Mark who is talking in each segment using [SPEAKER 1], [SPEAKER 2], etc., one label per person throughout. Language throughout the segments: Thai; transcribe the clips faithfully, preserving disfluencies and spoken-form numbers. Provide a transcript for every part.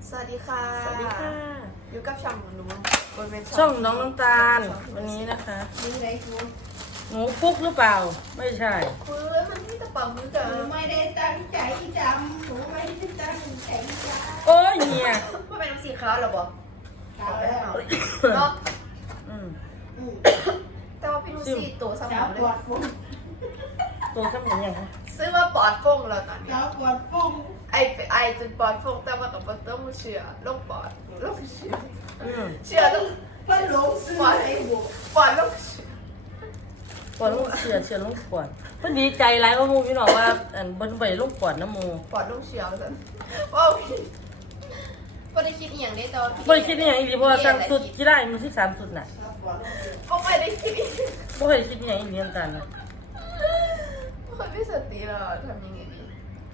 [SPEAKER 1] สวัสดีค่ะ
[SPEAKER 2] สวัสดีค่ะ
[SPEAKER 1] อยู่กับช่องหนูบนเว็บ
[SPEAKER 2] ช่องน้องน้ำตาลวันนี้นะคะ
[SPEAKER 1] มีอะไรครู
[SPEAKER 2] หนูฟุกหรือเปล่าไม่ใช่
[SPEAKER 1] คือมันที่กระเป๋ามือเจอ
[SPEAKER 3] หนูไม่ได้ตั้งใจจำหนูไม่ได้ตั้งใจจำ
[SPEAKER 2] โอ้ยเนี่ย
[SPEAKER 1] ว่าเป็นน้ำสีขาวเหรอบอก
[SPEAKER 3] ตาแล้ว
[SPEAKER 1] เนาะ
[SPEAKER 2] อืม
[SPEAKER 3] อืม
[SPEAKER 1] แต่ว่าพี่นุซี่ตัวสม
[SPEAKER 3] เจ้า
[SPEAKER 1] องเล
[SPEAKER 3] ปวย ดฟุ้ง
[SPEAKER 2] ตัวซ้ำอย่างยังคะ
[SPEAKER 1] ซื้อว่าปอดฟงแล้วตอนนี้
[SPEAKER 3] เจ้าปวดฟุ้ง
[SPEAKER 1] ไอไอจนปอดฟงแต่ว่ากับปอดต้องเชื่อโรคปอดโรคเชื่อ
[SPEAKER 2] อืม
[SPEAKER 1] เชื่อโรค
[SPEAKER 3] เพิ่นหลงซื้อไอ้บุก
[SPEAKER 1] ปอดโรคเชื่อ
[SPEAKER 2] ปวดลูกเสียเสียลูกปวดเพิ่นดีใจร้ายว่ามูพี่น้องว่าอันบนใบลูกปวดน้ำมู
[SPEAKER 1] ปอดโรคเชื่อสันว้าวพี่ไม่ได้คิดอหย่างนี้ตอน
[SPEAKER 2] ไม่ได้คิดอหย่างอีกเพราะว่าสั่งสุดที่ได้มันที่สามสุดน่ะ
[SPEAKER 3] เจ้าปวด
[SPEAKER 1] ก็ไม่ได้คิด
[SPEAKER 2] ไม่เคยคิดอหย่างอีกเรื่องกันนะ
[SPEAKER 1] คนไม่สติเราทำยังไงดี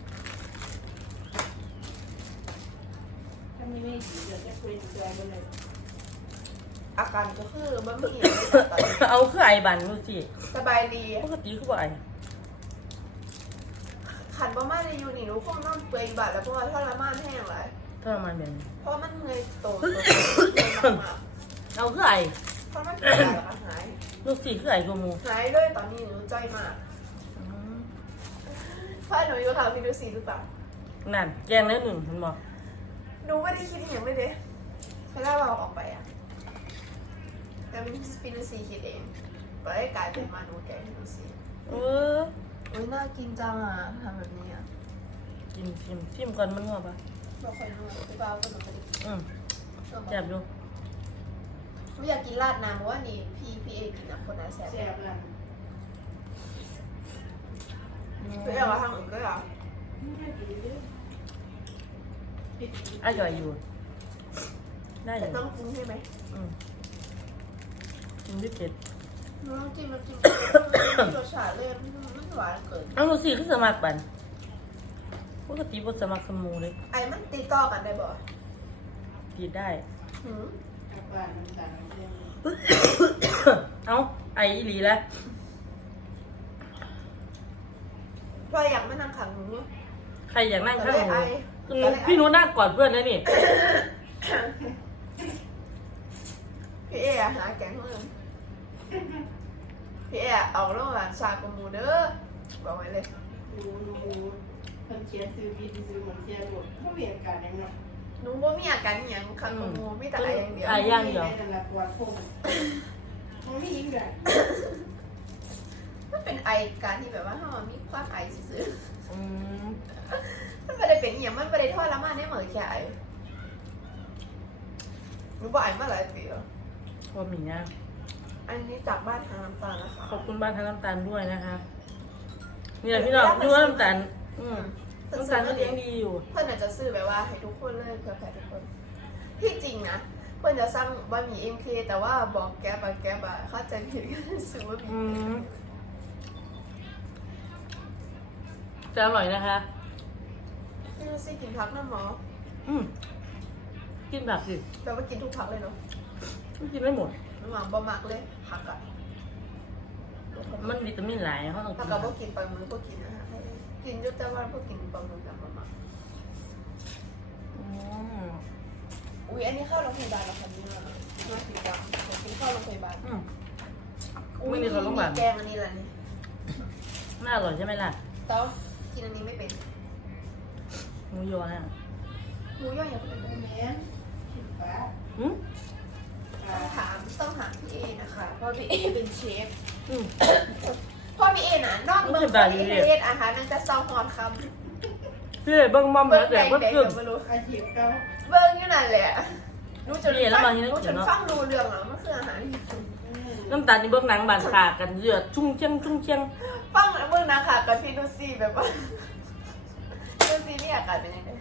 [SPEAKER 3] ถ้ามีไม่ดีเดี๋ยวจะคุยตัวไปเลย
[SPEAKER 1] อาการก็คือมันไม่เหี่ยวเลยตอนนี้
[SPEAKER 2] เอาคือไอบันดูสิ
[SPEAKER 1] สบายดี
[SPEAKER 2] ปกติคือบ่ไอ
[SPEAKER 1] ขันประมาณในยูนี่รู้คงนอนเปลือยบาดแล้วเพราะว่าทรมานแห้งหลาย
[SPEAKER 2] ทรมานแบบนี้
[SPEAKER 1] เพราะมันเมื่อยโตตัวมาก
[SPEAKER 2] เอาคือไอ
[SPEAKER 1] เพราะมันเป็นยาแล้วก็หาย
[SPEAKER 2] ลูกสี่คือไอกูมู
[SPEAKER 1] หายเลยตอนนี้หนูใจมาก
[SPEAKER 2] อืม
[SPEAKER 1] พ่อหนูอยู่ทางพี่ดูสีหรือเปล่า
[SPEAKER 2] นั่นแกงแล้วหนึ่งเห็นบอก
[SPEAKER 1] หนูไม่ได้คิดอย่างไม่ได้แค่ได้เราออกไปอะแต่เป็นพี่ดูสีคิดเองก็ได้กลายเป็นมาหนูแกพี่ดูสี
[SPEAKER 2] เออ
[SPEAKER 1] อุ้ยน่ากินจังอ่ะทำแบบนี้อ่ะ
[SPEAKER 2] กินชิมชิมก่อนมันงัวปะ
[SPEAKER 1] เราคอยดูพี่เบาก็หนูก็ได้
[SPEAKER 2] อืม
[SPEAKER 1] เออ
[SPEAKER 2] แซ่บดู
[SPEAKER 1] หนูอยากกินราดน้ำเพราะว่านี่พี่พี่เอกินน้ำคนนั้นแซ่บ
[SPEAKER 3] แซ่บแล้ว
[SPEAKER 1] พี่เอเอาทางอื่นด้วยเหรอ
[SPEAKER 3] ไม่ดีเลยปิด
[SPEAKER 2] อร่อยอยู่ ได้อ
[SPEAKER 1] แต่
[SPEAKER 2] ยู่
[SPEAKER 1] ต้องกินใช่ไหม
[SPEAKER 2] อืมกินด้วยเผ็ด
[SPEAKER 1] หนูต้องกินมันกินรสชาติเลยมันหวานเกิน
[SPEAKER 2] เอาหนูสิคือสมัครบันปกติบทสมัครสมูเลย
[SPEAKER 1] ไอ้มันตีต่อกันได้บ่
[SPEAKER 2] ผิดได้
[SPEAKER 1] หืม
[SPEAKER 3] กลับบ้านน้ำตาลเรื่อง
[SPEAKER 2] เอาไออีหลีแล้ว
[SPEAKER 1] พออยากไม่นั่งขังหนูเนี่ย
[SPEAKER 2] ใครอยากนั่งข้างหนู
[SPEAKER 1] ไอ้
[SPEAKER 2] คือหนูพี่หนูนั่งก่อนเพื่อนนะนี่
[SPEAKER 1] พี่เอหาแกงเพิ่มพี่เอเอาโรงงานชากมูเด้อบอกไว้เลย
[SPEAKER 3] ดูดูเพิ่นเขียนซื้อบินซื้อเหมือนเขียนหมดไม่มีอาการอย่างนั้น
[SPEAKER 1] หนูบ่มีอาการอหย่างขังมูมีแต่ไออย่างเดียว
[SPEAKER 2] ไออย่างเดียว
[SPEAKER 3] ไม่ได้ปวดฟุ้งมันไม่ยิ่งใหญ่
[SPEAKER 1] มันเป็นไอการที่แบบว่าถ้ามันมีความไอซื่อ
[SPEAKER 2] อืม
[SPEAKER 1] ๆมันไม่ได้เป็นอหย่างมันไม่ได้ทอดละมาได้เหมือนแค่ไอหนูบ่ไอมาหลายปีแล้ว
[SPEAKER 2] พอมีนะ
[SPEAKER 1] อันนี้จากบ้านทางน้ำตาลนะคะ
[SPEAKER 2] ขอบคุณบ้านทางน้ำตาลด้วยนะคะนี่แหละพี่น้องดูว่าน้ำตาลอืมน้ำตาลก็เลี้ยงดีอยู่
[SPEAKER 1] เพื่อนอาจจะซื้อแบบว่าให้ทุกคนเลยเผื่อแผ่ทุกคน ที่จริงนะเพื่อนจะสร้างบะหมี่เอ็มเคแต่ว่าบอกแก๊บอะแก๊บอะเข้าใจผิดก็เลยซื้อบะหมี่
[SPEAKER 2] อืมจะอร่อยนะคะ
[SPEAKER 1] พี่นุซี่กินผักน้ำหมอ
[SPEAKER 2] อืมกินแบบสิ
[SPEAKER 1] แปลว่ากินทุกผักเลยเนาะ
[SPEAKER 2] ไม่กินไม่หมด
[SPEAKER 1] ระหว่างบะหมักเลยผักอะ
[SPEAKER 2] มันวิตามินหลายเขาต้อง
[SPEAKER 1] ผั
[SPEAKER 2] กิ
[SPEAKER 1] ก
[SPEAKER 2] น
[SPEAKER 1] กับพวกกินปลาหมึกพวกกินนะฮะกินอยุแต่ว่าพวกกินปลาหมึกกับบะหมัก
[SPEAKER 2] อืม
[SPEAKER 1] อุ้ยอันนี้เข้าโรงพยาบาลแล้วค่ะนี่มามาถึงจังผมกินเข้าโรงพยาบาล
[SPEAKER 2] อืม
[SPEAKER 1] อุ้ย
[SPEAKER 2] ไม่มีเขาโรงพยาบาล
[SPEAKER 1] แกงอันนี้แหละนี่
[SPEAKER 2] น่าอร่อยใช่ไหมล่ะ
[SPEAKER 1] เต้ากินอันนี้ไม่เป็น
[SPEAKER 2] หมูยอน่ะ
[SPEAKER 1] หมูย่อยอย่างเป็น
[SPEAKER 3] แม่คิดว่า
[SPEAKER 2] อืม
[SPEAKER 1] ต้องถามต้องถามพี่เอนะคะเพราะพี่เอเป็นเชฟ
[SPEAKER 2] อืม
[SPEAKER 1] พ่อพี่เอ็น่ะนอกเมืองพ่อพี่เอ็นอาหารนั่นจะเศร้าหอนคำ
[SPEAKER 2] พี่เบิ้งมอม
[SPEAKER 1] เบิ้ง
[SPEAKER 2] แต่
[SPEAKER 1] แดง
[SPEAKER 2] เบิ้ง
[SPEAKER 1] แดง
[SPEAKER 2] ขึ้น
[SPEAKER 1] ไม่รู้
[SPEAKER 3] อาชีพเก่า
[SPEAKER 1] เบิ้งอยู่นั่นแหละรู้จน
[SPEAKER 2] พี่เอ็นแล้วบางทีนึก
[SPEAKER 1] รู้
[SPEAKER 2] ถึ
[SPEAKER 1] จ
[SPEAKER 2] ง
[SPEAKER 1] น
[SPEAKER 2] เนอะ
[SPEAKER 1] ฟังดูเรื่องแล้วมันคืออาหาร
[SPEAKER 2] น้ำตาลนี่เบิ้งหนังบานขากันเยือดชุ่งเชียงชุ่งเชียง
[SPEAKER 1] ฟังเบิ้งนะค่ะกับพี่ดูซี่แบบว่าดูซี่นี่อากาศเป็นยังไง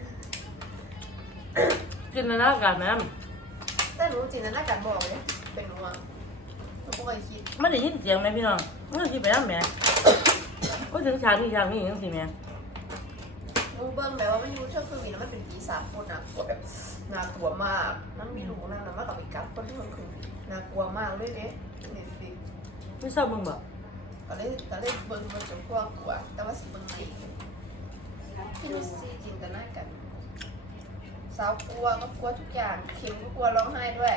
[SPEAKER 2] กินแล้วนะอากาศน้
[SPEAKER 1] แต่หนูจินตนาการบอกเลยเป็นหนูอ่ะหนูก็เคยคิด
[SPEAKER 2] ำไม่ได้ยินเสียงไหมพี่น้องไม่ได้ยินไปน้ำแม่ก็ถึงฉากนี้ฉากนี้ยังสิแม่
[SPEAKER 1] หนูเบิ้งแบบว่ามันยูเชื่อคือวีแล้วมันเป็นปีศาจคนน่ากลัวแบบน่ากลัวมากนั่งมีลูกนั่งนะมากกับอีกกับคนที่มันคือน่ากลัวมากเลยเด้เน็ตฟลิก
[SPEAKER 2] ไม่ชอบมึงบอก
[SPEAKER 1] ก็เลยก็เลยเบิ่งมันจนกว้างกว่าแต่ว่าสิเบิ่งไม่พี่นุชซีจินตนาการสสาวกลัวก็กลัวทุกอย่างเข็มก็กลัวร้องไห้ด้วย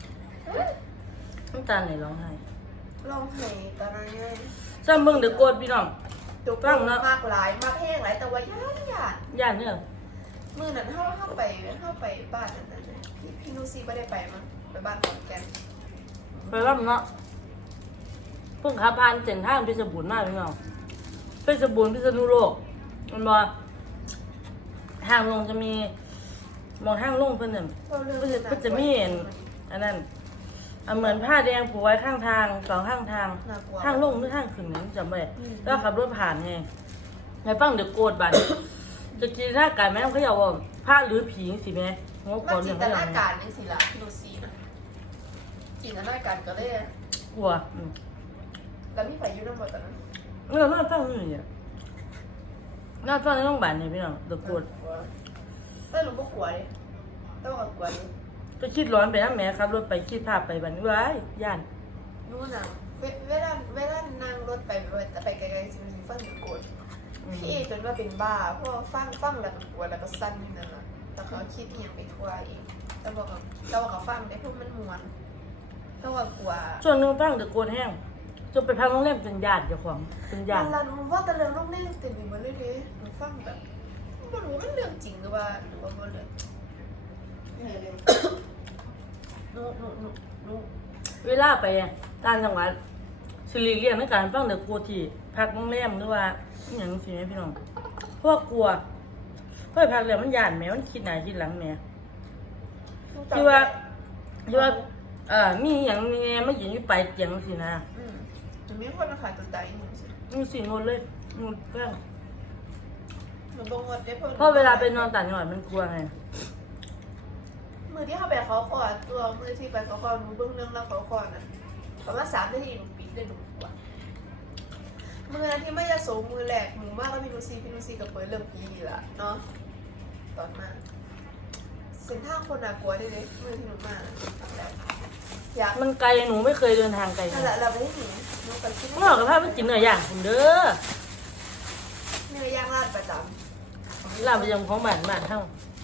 [SPEAKER 2] น้ำตาไหลร้องไห้
[SPEAKER 1] ร้องไห้ตอนนั้นไง
[SPEAKER 2] ซ้ำเบิ่งเดอะโกดพี่น้อง
[SPEAKER 1] ตัว
[SPEAKER 2] ฟังเนอะ
[SPEAKER 1] มากหลายมากแห้งหลายแต่ว่าย่านย่าน
[SPEAKER 2] ย่านเนี่ย
[SPEAKER 1] มือนั้นเข้าเข้าไปเข้าไปบ้านนั้นนะพี่พี่นูซี่ไม่ได้ไปมั้งไปบ้านขอนแก่น
[SPEAKER 2] ไปร่ำเนาะเพิ่งขับผ่านเส้นทางเพชรบูรณ์มากพี่น้องเพชรบูรณ์พิษณุโลกมันบอกทางลงจะมีมองทางลงเพิ่นเนี่ย
[SPEAKER 1] เพราะเรื่อง
[SPEAKER 2] เพิ่นจะเพิ่นจะมีอันอันนั้นอ่ะเหมือนผ้าแดงผูกไว้ข้างทางสองข้างทาง
[SPEAKER 1] น่ากลัว
[SPEAKER 2] ทางลงหรือทางขึ้นนั้นจำไม่ได้แล้วขับรถผ่านไงในฟังเดอะโกดบัดจะกินหน้ากายแม่เขาอยากว่าผ้าหรือผีสิแม่งง
[SPEAKER 1] มา
[SPEAKER 2] ก่อน
[SPEAKER 1] จิ
[SPEAKER 2] เรื่อน ง
[SPEAKER 1] ต
[SPEAKER 2] เขาอยา
[SPEAKER 1] นาก การนี่สิล่ะพี่นูซี่นะจินตนาการก็เลย
[SPEAKER 2] กลัวอืม
[SPEAKER 1] แล้วมีใครอยู่น้ำบ่ตอนนั้น
[SPEAKER 2] เออน่าฟังอยู่เนี่ยน่าฟังในโรงพยาบาลเนี่ยพี่น้องเดอะโกด
[SPEAKER 1] แต่รู้ว่ากลัวเลยแต่ว่ากลัวเลย
[SPEAKER 2] ก็คิดร้อนไปนะแม่ครับรถไปคิดภาพไปบัดนี้ว้ายย่าน
[SPEAKER 1] นู่นน่ะเวเวลาเวลานั่งรถไปแต่ไปไกลๆสิมันฟังอยู่โกรธพี่เอจนว่าเป็นบ้าเพราะว่าฟังฟังแล้วก็กลัวแล้วก็สั้นนี่นั่นแหละแต่เขาคิดอหย่างไปทั่วเองแต่บอกกับแต่ว่าเขาฟังได้พวกมันมวนแต่ว่ากลัว
[SPEAKER 2] ช่วงหนึงฟังเดอะโกดแห้งจนไปพักโรงแรมเป็นญาติเจ้าของเป็นญาติ
[SPEAKER 1] มันละรู้ว่าแต่เรื่องน้องเล่นเต็มไปหมดเลยดิหนูฟังแบบไม่รู้มันเรื่องจริงหรือว่าหรือว่ามันเรื่อง
[SPEAKER 3] เออเลย
[SPEAKER 1] หนูหนูหนูหนู
[SPEAKER 2] เวลาไปต่างจังหวัดสิริเลียนในการฟังเดอะโกดที่พักโรงแรมหรือว่าอหย่างสิแม่พี่น้องเพราะว่ากลัวเพราะไปพักแล้วมันย่านแม่มันคิดหน้าคิดหลังแม่ที่ว่าที่ว่าเอ่อมีอหย่างแม่มายืนอยู่ปลายเตียงสินะ
[SPEAKER 1] อืมหนูมีคนมาขายตัวตายหนูสิ
[SPEAKER 2] มันสิงดเลยงดแกล้ง
[SPEAKER 1] หนูบงดได้เพิ่ม
[SPEAKER 2] เพราะเวลาไปนอนต่างจังหวัดมันกลัวไง
[SPEAKER 1] มือที่เข้าไปเขาคอตัวมือที่ไปเขาคอหนูเบื้องเรื่องแล้วเขาคอนะประมาณสามนาทีหนูปิดได้หนูกว่ามือนั้นที่ไม่จะสูงมือแหลกหนูมากก็พี่นูซีพี่นูซีกับเปิดเริ่มปีนี่แหละเนาะตอนมาเส้นทางคนน่ากลัวด้วยเลยมือที่หนูมาครั้งแรกอยาก
[SPEAKER 2] มันไกลหนูไม่เคยเดินทางไกล
[SPEAKER 1] นั่นแหละเราไปให้หนูหนูกับคิด
[SPEAKER 2] เมื่อกับพาไปกินเนื้อย่างคุณเด้อ
[SPEAKER 1] เนื้อย่างราดประจำ
[SPEAKER 2] ลาบประจำของบ้านบ้านเฮา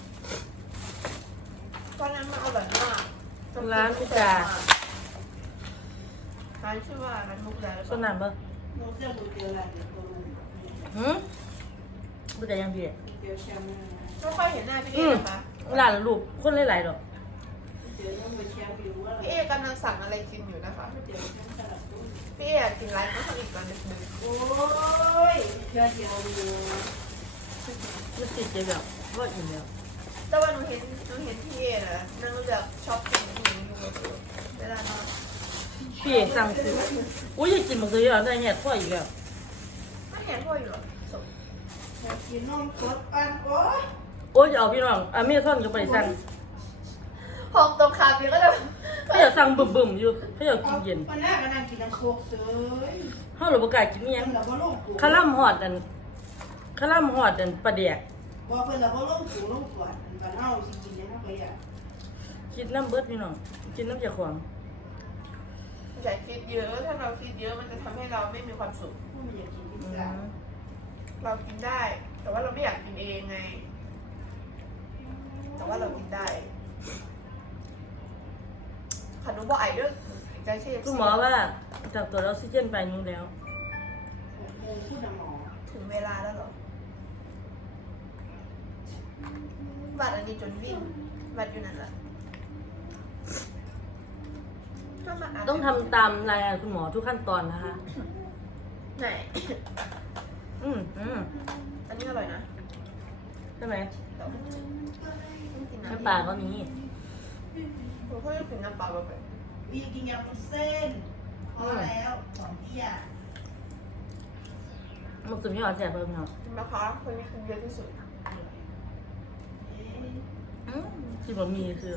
[SPEAKER 1] ตอนนั้นมันอร่อยมาก
[SPEAKER 2] ร้านพิจา
[SPEAKER 1] ร้านชื่อว่าร้านมุกดาหรือเป
[SPEAKER 2] ส่วน
[SPEAKER 1] ล่า
[SPEAKER 2] นั้นบ่
[SPEAKER 3] โน้ตเจ้าบุเตียวหลังเดี๋ยวตัวลุง
[SPEAKER 2] หืมบ่ได้ยังพี่
[SPEAKER 3] เตียวแชมป์นะ
[SPEAKER 1] ไม่ค่อยเห็นหน้าพี่เอ
[SPEAKER 2] อืม
[SPEAKER 1] นะคะ
[SPEAKER 2] ร้านลูกคนหลายๆดอก
[SPEAKER 3] เตียวยังไม่แชมป์อยู่ว่าอะไร
[SPEAKER 1] พี่เอกำลังสั่งอะไรกินอยู่นะคะ
[SPEAKER 3] เตียวแชมป์สลับตุ้น
[SPEAKER 1] พี่เอกกินไรก็ทำอีกตอนดึก
[SPEAKER 3] โอ้ยเชื่อเดียวอยู่
[SPEAKER 2] มันติดใจแบบว่าอิ่มแล้ว
[SPEAKER 1] ๆแต่ว่าหนูเห็นหนูเห็นพี่เอกนะนั่งรู้จักชอบกินหนูอยู่เวลานอน
[SPEAKER 2] พี่เอกสั่งซื้ออุ้ยอยากกินบักซื้อแล้วได้เนี่ยพ่ออีกแล้ว
[SPEAKER 1] ไม่เห็นพ่ออยู่หรอส่ง
[SPEAKER 3] อยากกินนมสดปันโอ้ย
[SPEAKER 2] โอ้ยจะเอาพี่น้องอเมซอนก็ไปสั่ง
[SPEAKER 1] ห้องตรงข้ามนี่ก็จะ
[SPEAKER 2] เขาอยากสั่งบึ้มๆอยู่เขาอยากกินเย็น
[SPEAKER 3] วันหน้าก็นั่งกินน้ำโคกเสย
[SPEAKER 2] เฮาหรือบ่กล้ากินอิห
[SPEAKER 3] ยั
[SPEAKER 2] ยัง ง
[SPEAKER 3] เราบ่ลงกู
[SPEAKER 2] คาร่ำฮอดอันคาร่ำฮอดอันปลาแดก
[SPEAKER 3] บอกเพิ่นเราบ่ลงกูลงสวนบ้านเฮาสิกินยังเฮาก็อยาก
[SPEAKER 2] กินน้ำเบิดพี่น้องกินน้ำเจ้าของ
[SPEAKER 1] อย่าคิดเยอะถ้าเราคิดเยอะมันจะทำให้เราไม่มีความสุข
[SPEAKER 3] ผู้มันอยากกินพิซ
[SPEAKER 2] อื
[SPEAKER 3] ซ่าม
[SPEAKER 1] เรากินได้ แต่ว่าเราไม่อยากกินเองไง แต่ว่าเรากินได้ขนมบอกไอ้เด้อใจเชฟ
[SPEAKER 2] คุณหมอว่าจากตัวจออกซิเจนไปนิ้วแล้ว
[SPEAKER 3] พูดน่ะหมอ
[SPEAKER 1] ถึงเวลาแล้วเหรอบัตรอันนี้จนวิ่งบัตรอยู่นั่นแหละถ้ามาาน
[SPEAKER 2] ต้องทำตามรายงานคุณหมอทุกขั้นตอนนะคะ
[SPEAKER 1] ไหน
[SPEAKER 2] อืมอืม
[SPEAKER 1] อันนี้อร่อยนะ
[SPEAKER 2] ใช่ไหม
[SPEAKER 1] แต่ว่าต้องกินน้ำ
[SPEAKER 2] น้ำปลาก็มี
[SPEAKER 1] ผมก็ยังกินน้ำเปล่าแบบ
[SPEAKER 3] วีกินยำวุ้นเส้นพอแล้วสองที่อ่ะ
[SPEAKER 2] มันสุดยอดแซ่บเลยพี่น้อง
[SPEAKER 1] นะคะคนนี้กินเยอะที่สุด
[SPEAKER 2] อืมที่บะหมี่คือ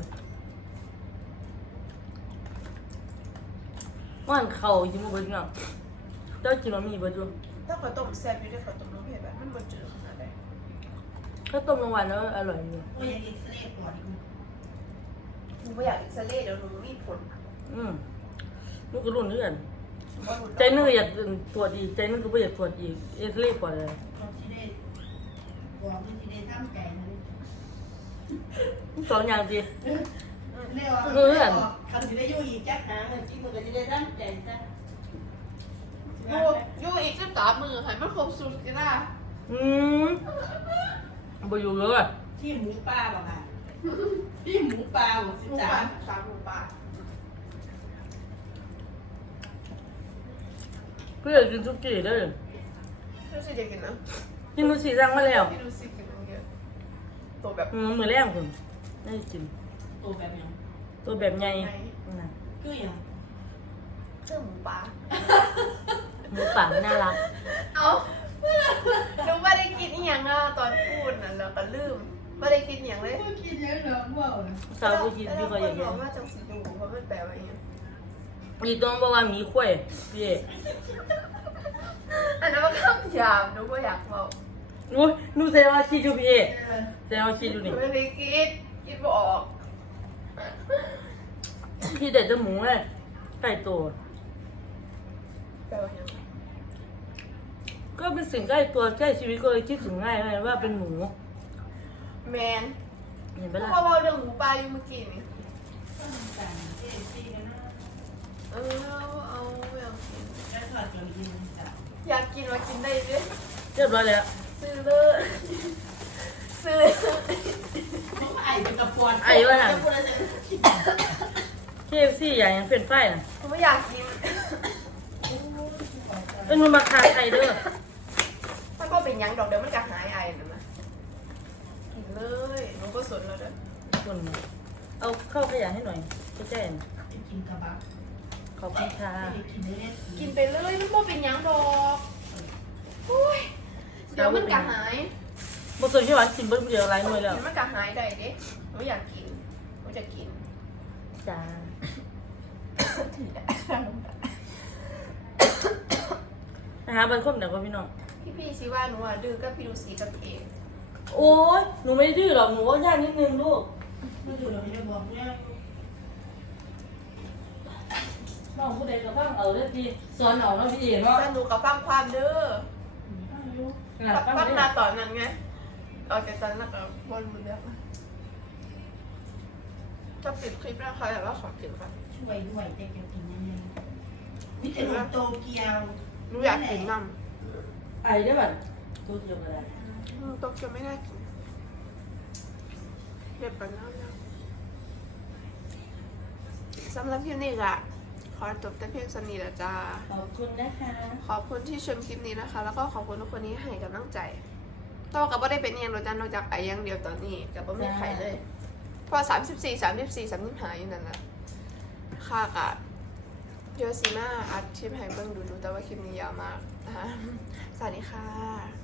[SPEAKER 2] ว่านเข่าจิ้มเบิดพี่น้องเจ้ากินบะหมี่เบิดอยู่
[SPEAKER 1] ถ้าข้าวต้มแซ่บอยู่ด้วยข้าวต้มน้ำเผ็ดแบบมันบดจืดขนาดไหน
[SPEAKER 2] ถ้าต้มกลางวันแล้วอร่อยอยู่
[SPEAKER 3] โอ้ยอยากกินสเลดก่อนดิ
[SPEAKER 1] หนูไม่อยากกินสเลดเดี๋ยวหนูมีผล
[SPEAKER 2] อืมลูกก็รุ่นเรื่อน
[SPEAKER 1] ว่าหนู
[SPEAKER 2] ใจนึงก็อยากตรวจอีกใจนึงก็ไม่อยากตรวจอีกเอสเล่กว่าเลย
[SPEAKER 3] เราสิได้บอกว่าสิได้ทำใจนะ
[SPEAKER 2] สองอย่างสิ
[SPEAKER 3] เรียกว่า
[SPEAKER 2] เพื่อน
[SPEAKER 3] คันที่ได้อยู่อีกแจ๊กหางจริงมันก็จะได้ตั้งใจซะ
[SPEAKER 1] อยู่อยู่อีกสิบสามมือให้มันครบสุดก็ได้
[SPEAKER 2] อืมไปอยู่เลย
[SPEAKER 3] ที่หมูป่าบอกค่ะที่หมูป่าบอกสิ
[SPEAKER 1] หมู
[SPEAKER 3] จ้า
[SPEAKER 1] ป่าสามหมูป่า
[SPEAKER 2] เพื่อนกินซุกี้เด้อ
[SPEAKER 1] ดูสิเด็กกินนะ
[SPEAKER 2] กินนูสีสั่งมาแล้ว
[SPEAKER 1] พี่ดูสิกินเยอะตัวแบบ
[SPEAKER 2] อืมมือแรงคุณไม่ได้กิน
[SPEAKER 3] ตัวแบบยัง
[SPEAKER 2] ตัวแบบใหญ่น่ะ
[SPEAKER 3] คืออย่าง
[SPEAKER 1] เสื้อหมูป่า
[SPEAKER 2] หมูป่าน่ารัก
[SPEAKER 1] เอาหนูไม่ได้กินอีหยังอะตอนพูดน่ะแล้วก็ลืมไม่ได้กินอหย่างเลย
[SPEAKER 3] พูดคิดเยอะเนาะว้าวนะ
[SPEAKER 2] สาวผู้กินพี่ก็อย่าง
[SPEAKER 1] บ
[SPEAKER 2] นี้
[SPEAKER 1] อกว่าจังสีดูเพราะมันแปลว่าอหย่าง
[SPEAKER 2] อีต้องบอกว่ามีข้วยพี่เอ๋
[SPEAKER 1] อันนั้นมันคำหยาบหนูก็อยากบอก
[SPEAKER 2] อุ้ยหนูแซวาคิดอยู่พี่เอ๋แซวาคิดอยู่นี่
[SPEAKER 1] ไม่ได้กินกินบออก
[SPEAKER 2] พี่เด็ดจะหมูเลยไก่ตัว
[SPEAKER 1] แปลว่าอหย่าง
[SPEAKER 2] ก็เป็นสิ่งใกล้ตัวใกล้ชีวิตก็เลยคิดถึงง่ายเลยว่าเป็นหมู
[SPEAKER 1] แมน
[SPEAKER 2] เห็นไหม
[SPEAKER 1] เพ
[SPEAKER 2] ล่ะ
[SPEAKER 1] ราะว่าเรื่องหมูป่าอยู่เมื่อกี้นี่
[SPEAKER 3] ต่างเอซีกันนะ
[SPEAKER 1] เออเอาไม่เอากิน
[SPEAKER 3] แล้วถอดจนกินจ้ะ
[SPEAKER 1] อยากกินมากินได้เลย
[SPEAKER 2] เรียบร้อยแล้ว
[SPEAKER 1] ซื้อเลยซื้อเลย
[SPEAKER 3] เพราะไอ้เป็นกระปวน
[SPEAKER 2] ไอ้วะน่ะ
[SPEAKER 3] จะพูดอะไรจะคิด
[SPEAKER 2] เคเอฟซีอย่างยังเป็นไฟน่ะ
[SPEAKER 1] หนูไม่อยากกิน
[SPEAKER 2] เอ็นมันมาคาไข่เด้อ
[SPEAKER 1] มันก็เป็นหยังดอกเดี๋ยวมันจะหายไอนั่นนะกินเลยหนูก็สนแล้วเด้อ
[SPEAKER 2] คนเอาเข้าขยะให้หน่อยพี่แจ้ง
[SPEAKER 3] จะกินกระบัก
[SPEAKER 2] ขอบคุณค่ะ
[SPEAKER 3] จะกินได้เล่น
[SPEAKER 1] กินไปเลยมันก็เป็นหยังดอกโอ้ยเดี๋ยวมันจะหาย
[SPEAKER 2] บทสนที่หวานกินเบิ้ลเดียวไรหน่วยแล้ว
[SPEAKER 1] เดี๋ยวมันจะหายได้เด้หนูอยากกินหนูจะกิน
[SPEAKER 2] จ้านะคะเป็นคนเดียวกับพี่น้อง
[SPEAKER 1] พี่พี่ๆสิว่าหนูอ่ะดื้อกับพี่ดูสีกับเอง
[SPEAKER 2] โอ้ยหนูไม่ดื้อหรอกหนูว่ายากนิดนึงลูก
[SPEAKER 3] ไม่ดูเราไม่ได้บอกเนี่ย
[SPEAKER 2] น้องผู้ใดก็ฟังเอาเรื่องดีสอนเอาเนาะพี่เอ๋เนาะ
[SPEAKER 1] แต่หนูกับฟังความเด้อ
[SPEAKER 3] ไม่รู้
[SPEAKER 2] ขนาดฟัง
[SPEAKER 1] ฟัง
[SPEAKER 2] ได้
[SPEAKER 1] มาตอนนั้นไงออกจากตอนนั้นก็บนมือเดียวจะปิดคลิปแล้วค่ะแต่ว่าขอกินก่อน
[SPEAKER 3] ช่วยด้วยแต่จะกินยังไงนี่จะลงโตเกียว
[SPEAKER 1] หนูอยากกินน้
[SPEAKER 2] ไอ้ได้แบบตัวเดียวก็ได้
[SPEAKER 1] ำอืมโตเกียวไม่ได้กินเด็บกันน้ำนะสำหรับคลิปนี้ละขอจบแต่เพียงสนิทละจ้า
[SPEAKER 2] ขอบคุณนะคะ
[SPEAKER 1] ขอบคุณที่ชมคลิปนี้นะคะ แล้วก็ขอบคุณทุกคนที่ให้กำลังใจต่อกับว่าได้เป็นอยังโดยจานนอกจากไออยังเดียวตอนนี้กับว่าไม่ไข่เลยเพอสามสิบสี่สามสิบสี่สามสิบห้าอยู่นั่นแหละค่ากะเยอะสิมาอัดคลิปให้เบิ่งดูดูแต่ว่าคลิปนี้ยาวมากนะคะสวัสดีค่ะ